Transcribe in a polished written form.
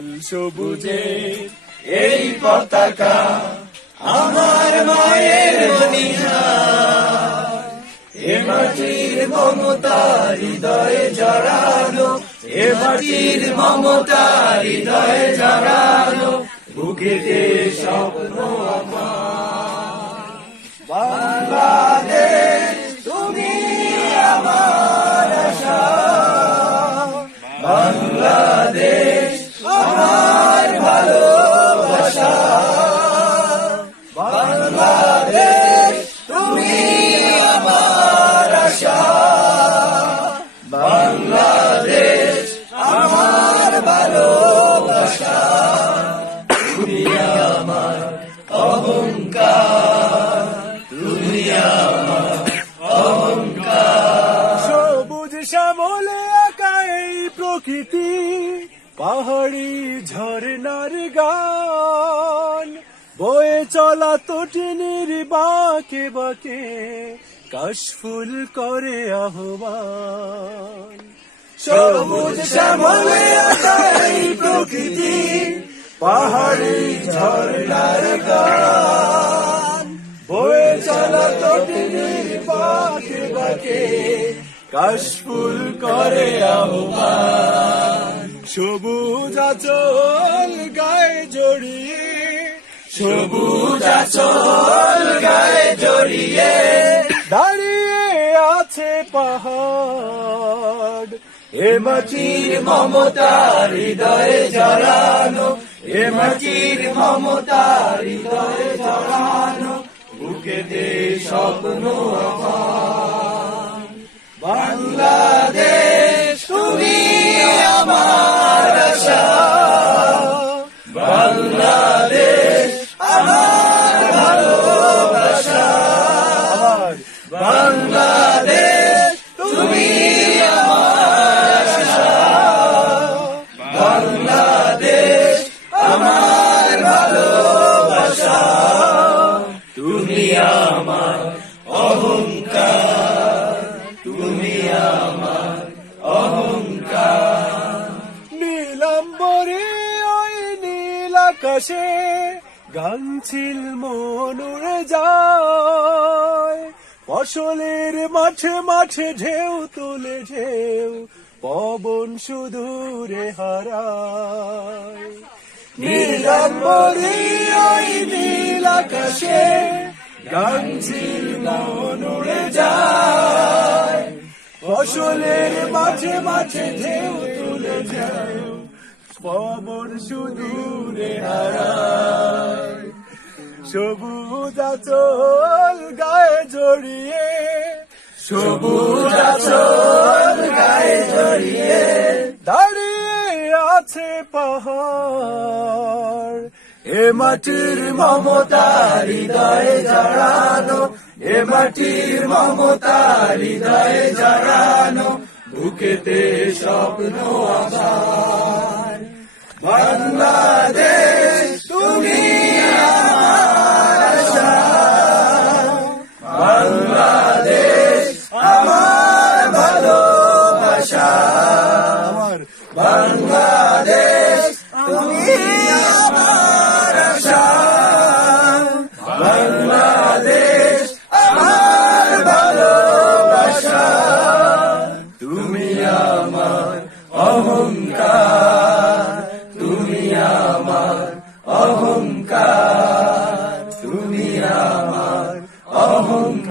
লাল সবুজে এই পতাকা আমার মায়ের মনিহার। এ মাটির মমতা হৃদয়ে জড়ানো, এ মাটির মমতা হৃদয়ে জড়ানো, বুকেতে স্বপ্ন আমার। বাংলাদেশ তুমি আমার আশা, বাংলাদেশ আমার ভালোবাসা, বাংলাদেশ তুমি আমার আশা, বাংলাদেশ আমার ভালোবাসা, তুমি আমার অহংকার, তুমি আমার অহংকার। সবুজ শ্যামলে আঁকা এই প্রকৃতি, পাহাড়ি ঝরনার গান, বয়ে চলা তটিনীর বাঁকে বাঁকে কাশফুল করে আহ্বান। সবুজ শ্যামলে আঁকা এই প্রকৃতি, পাহাড়ি ঝরনার গান, বয়ে চলা তটিনীর বাঁকে বাঁকে কাশফুল করে আহ্বান। সবুজ আঁচল গায়ে জড়িয়ে, সবুজ আঁচল গায়ে জড়িয়ে দাঁড়িয়ে আছে পাহাড়। এ মাটির মমতা হৃদয়ে জড়ানো, এ মাটির মমতা হৃদয়ে জড়ানো, বুকেতে স্বপ্ন আমার। বাংলাদেশ তুমি আমার আশা, বাংলাদেশ আমার ভালোবাসা, বাংলাদেশ তুমি আমার আশা, বাংলাদেশ আমার ভালোবাসা, তুমি আমার অহংকার, তুমি আমার অহংকার। নীলাম্বরে ওই নীল আকাশে গাংচিল মন উড়ে যায়, ফসলের মাঠে মাঠে ঢেউ তুলে ঢেউ পবন সুদূরে হারায়। নীলাম্বরে ওই নীল আকাশে গাংচিল মন উড়ে যায়, ফসলের মাঠে মাঠে ঢেউ তুলে ঢেউ পবন সুদূরে হারায়। সবুজ আঁচল গায়ে জড়িয়ে, সবুজ আঁচল গায়ে জড়িয়ে দাঁড়িয়ে আছে পাহাড়। এ মাটির মমতা হৃদয়ে জড়ানো, এ মাটির মমতা হৃদয়ে জড়ানো, বুকেতে স্বপ্ন আমার। বাংলাদেশ তুমি আমার আশা, বাংলাদেশ আমার ভালোবাসা, বাংলাদেশ তুমি আমার আশা, বাংলাদেশ আমার ভালোবাসা, তুমি আমার অহংকার, তুমি আমার অহংকার, তুমি আমার অহংকার।